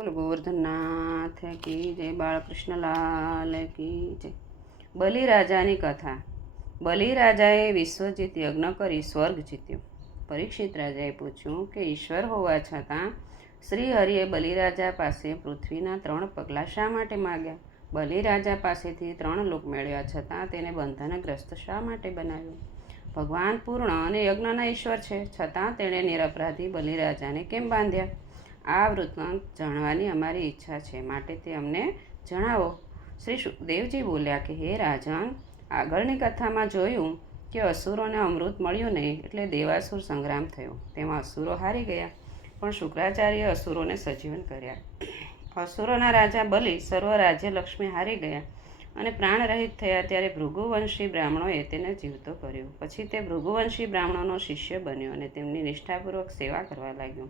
બોલ ગોવર્ધનનાથ કી જય, બાળકૃષ્ણલાલ કી જય। બલિરાજાની કથા। બલિરાજાએ વિશ્વજીત યજ્ઞ કરી સ્વર્ગ જીત્યો। પરીક્ષિત રાજાએ પૂછ્યું કે ઈશ્વર હોવા છતાં શ્રી હરિએ બલિરાજા પાસે પૃથ્વીના 3 પગલાં શા માટે માગ્યા? બલિરાજા પાસેથી 3 લોક મેળવ્યા છતાં તેને બંધનગ્રસ્ત શા માટે બનાવ્યો? ભગવાન પૂર્ણ અને યજ્ઞના ઈશ્વર છે, છતાં તેણે નિરપરાધી બલિરાજાને કેમ બાંધ્યા? આ વૃત્તાંત જાણવાની અમારી ઈચ્છા છે, માટે તે અમને જણાવો। શ્રી સુખદેવજી બોલ્યા કે હે રાજન, આગળની કથામાં જોયું કે અસુરોને અમૃત મળ્યું નહીં, એટલે દેવાસુર સંગ્રામ થયો। તેમાં અસુરો હારી ગયા, પણ શુક્રાચાર્યે અસુરોને સજીવન કર્યા। અસુરોના રાજા બલિ સર્વ રાજ્ય લક્ષ્મી હારી ગયા અને પ્રાણરહિત થયા, ત્યારે ભૃગુવંશી બ્રાહ્મણોએ તેને જીવતો કર્યો। પછી તે ભૃગુવંશી બ્રાહ્મણોનો શિષ્ય બન્યો અને તેમની નિષ્ઠાપૂર્વક સેવા કરવા લાગ્યો।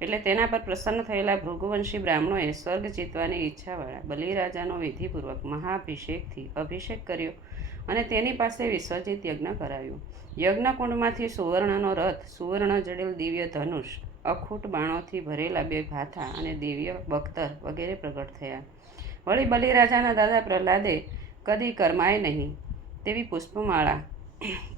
એટલે તેના પર પ્રસન્ન થયેલા ભૃગુવંશી બ્રાહ્મણોએ સ્વર્ગ જીતવાની ઈચ્છાવાળા બલિરાજાનો વિધિપૂર્વક મહાભિષેકથી અભિષેક કર્યો અને તેની પાસે વિશ્વજીત યજ્ઞ કરાવ્યો। યજ્ઞકુંડમાંથી સુવર્ણનો રથ, સુવર્ણ જડેલ દિવ્ય ધનુષ, અખૂટ બાણોથી ભરેલા 2 ભાથા અને દિવ્ય બખ્તર વગેરે પ્રગટ થયા। વળી બલિરાજાના દાદા પ્રહલાદે કદી કરમાય નહીં તેવી પુષ્પમાળા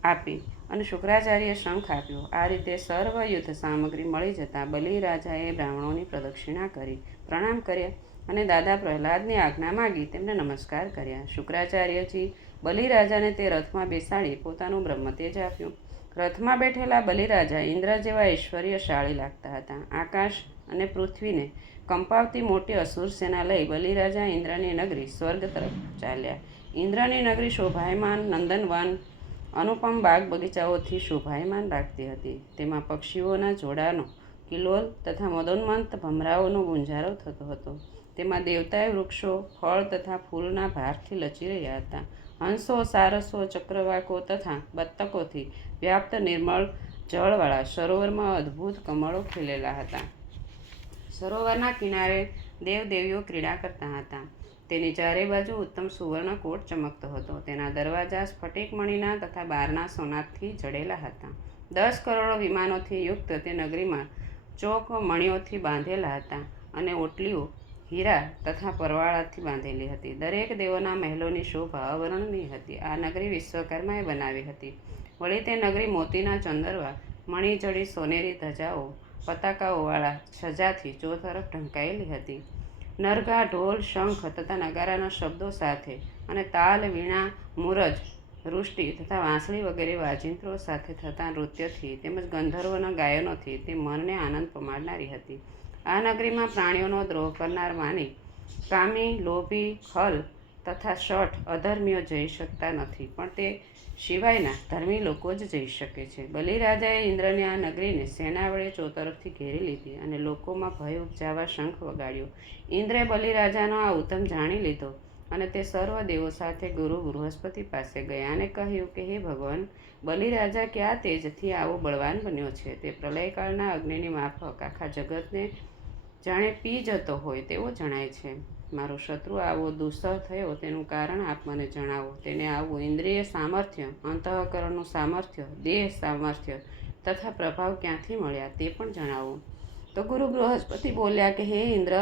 આપી અને શુક્રાચાર્યે શંખ આપ્યો। આ રીતે સર્વ યુદ્ધ સામગ્રી મળી જતાં બલિરાજાએ બ્રાહ્મણોની પ્રદક્ષિણા કરી, પ્રણામ કર્યા અને દાદા પ્રહલાદની આજ્ઞા માગી તેમને નમસ્કાર કર્યા। શુક્રાચાર્યજી બલિરાજાને તે રથમાં બેસાડી પોતાનું બ્રહ્મતેજ આપ્યું। રથમાં બેઠેલા બલિરાજા ઇન્દ્ર જેવા ઐશ્વર્યશાળી લાગતા હતા। આકાશ અને પૃથ્વીને કંપાવતી મોટી અસુર સેના લઈ બલિરાજા ઇન્દ્રની નગરી સ્વર્ગ તરફ ચાલ્યા। ઇન્દ્રની નગરી શોભાયમાન નંદનવન અનુપમ બાગ બગીચાઓથી શોભાયમાન લાગતી હતી। તેમાં પક્ષીઓના જોડાનો કિલોલ તથા મદોન્મંત ભમરાઓનો ગુંજારો થતો હતો। તેમાં દેવતાએ વૃક્ષો ફળ તથા ફૂલના ભારથી લચી રહ્યા હતા। હંસો, સારસો, ચક્રવાકો તથા બત્તકોથી વ્યાપ્ત નિર્મળ જળવાળા સરોવરમાં અદ્ભુત કમળો ખીલેલા હતા। સરોવરના કિનારે દેવદેવીઓ ક્રીડા કરતા હતા। તેની ચારે બાજુ ઉત્તમ સુવર્ણ કોટ ચમકતો હતો। તેના દરવાજા સ્ફટિકમણીના તથા બારણા સોનાથી જડેલા હતા। 10 કરોડ વિમાનોથી યુક્ત તે નગરીમાં ચોક મણીઓથી બાંધેલા હતા અને ઓટલીઓ હીરા તથા પરવાળાથી બાંધેલી હતી। દરેક દેવોના મહેલોની શોભા અવર્ણનીય હતી। આ નગરી વિશ્વકર્માએ બનાવી હતી। વળી તે નગરી મોતીના ચંદરવા, મણીજડી સોનેરી ધજાઓ, પતાકાઓવાળા છજાથી ચોતરફ ઢંકાયેલી હતી। નરગા, ઢોલ, શંખ તથા નગારાના શબ્દો સાથે અને તાલ, વીણા, મૂરજ, રૂષ્ટિ તથા વાંસળી વગેરે વાજિંત્રો સાથે થતા નૃત્યથી તેમજ ગંધર્વોના ગાયનોથી તે મનને આનંદ પમાડનારી હતી। આ નગરીમાં પ્રાણીઓનો દ્રોહ કરનાર માની, કામી, લોભી, ખલ તથા શઠ અધર્મીઓ જઈ શકતા નથી, પણ તે સિવાયના ધર્મી લોકો જ જઈ શકે છે। બલિરાજાએ ઇન્દ્રની આ નગરીને સેના વડે ચોતરફથી ઘેરી લીધી અને લોકોમાં ભય ઉપજાવવા શંખ વગાડ્યો। ઇન્દ્રે બલિરાજાનો આ ઉદ્યમ જાણી લીધો અને તે સર્વ દેવો સાથે ગુરુ બૃહસ્પતિ પાસે ગયા અને કહ્યું કે હે ભગવાન, બલિરાજા કયા તેજથી આવો બળવાન બન્યો છે? તે પ્રલયકાળના અગ્નિની માફક આખા જગતને જાણે પી જતો હોય તેવો જણાય છે। મારો શત્રુ આવો દુસ્સહ થયો તેનું કારણ આપ મને જણાવો। તેને આવું ઇન્દ્રિય સામર્થ્ય, અંતઃકરણનું સામર્થ્ય, દેહ સામર્થ્ય તથા પ્રભાવ ક્યાંથી મળ્યા તે પણ જણાવો। તો ગુરુ બૃહસ્પતિ બોલ્યા કે હે ઇન્દ્ર,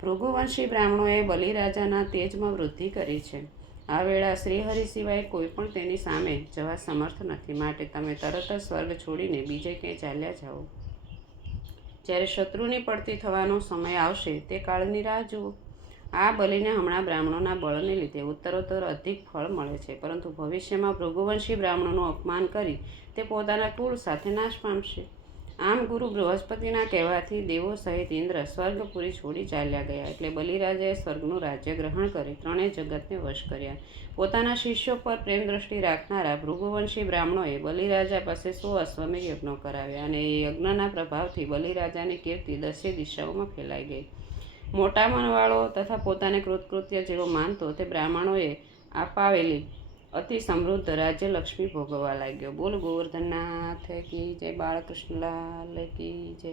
ભૃગુવંશી બ્રાહ્મણોએ બલિરાજાના તેજમાં વૃદ્ધિ કરી છે। આ વેળા શ્રીહરિ સિવાય કોઈ પણ તેની સામે જવા સમર્થ નથી, માટે તમે તરત જ સ્વર્ગ છોડીને બીજે ક્યાંય ચાલ્યા જાઓ। જ્યારે શત્રુની પડતી થવાનો સમય આવશે તે કાળની રાહ જુઓ। આ બલિને હમણાં બ્રાહ્મણોના બળને લીધે ઉત્તરોત્તર અધિક ફળ મળે છે, પરંતુ ભવિષ્યમાં ભૃગુવંશી બ્રાહ્મણોનું અપમાન કરી તે પોતાના કુળ સાથે નાશ પામશે। આમ ગુરુ બૃહસ્પતિના કહેવાથી દેવો સહિત ઇન્દ્ર સ્વર્ગપુરી છોડી ચાલ્યા ગયા। એટલે બલિરાજાએ સ્વર્ગનું રાજ્ય ગ્રહણ કરી 3 જગતને વશ કર્યા। પોતાના શિષ્યો પર પ્રેમ દ્રષ્ટિ રાખનારા ભૃગુવંશી બ્રાહ્મણોએ બલિરાજા પાસે 100 અશ્વમેઘ યજ્ઞો કરાવ્યા અને એ યજ્ઞના પ્રભાવથી બલિરાજાની કીર્તિ 10 દિશાઓમાં ફેલાઈ ગઈ। મોટા મનવાળો તથા પોતાને કૃતકૃત્ય જેવો માનતો તે બ્રાહ્મણોએ અપાવેલી અતિ સમૃદ્ધ રાજ્ય લક્ષ્મી ભોગવવા લાગ્યો। બોલ ગોવર્ધનનાથ કી જય, બાળકૃષ્ણલાલ કી જય।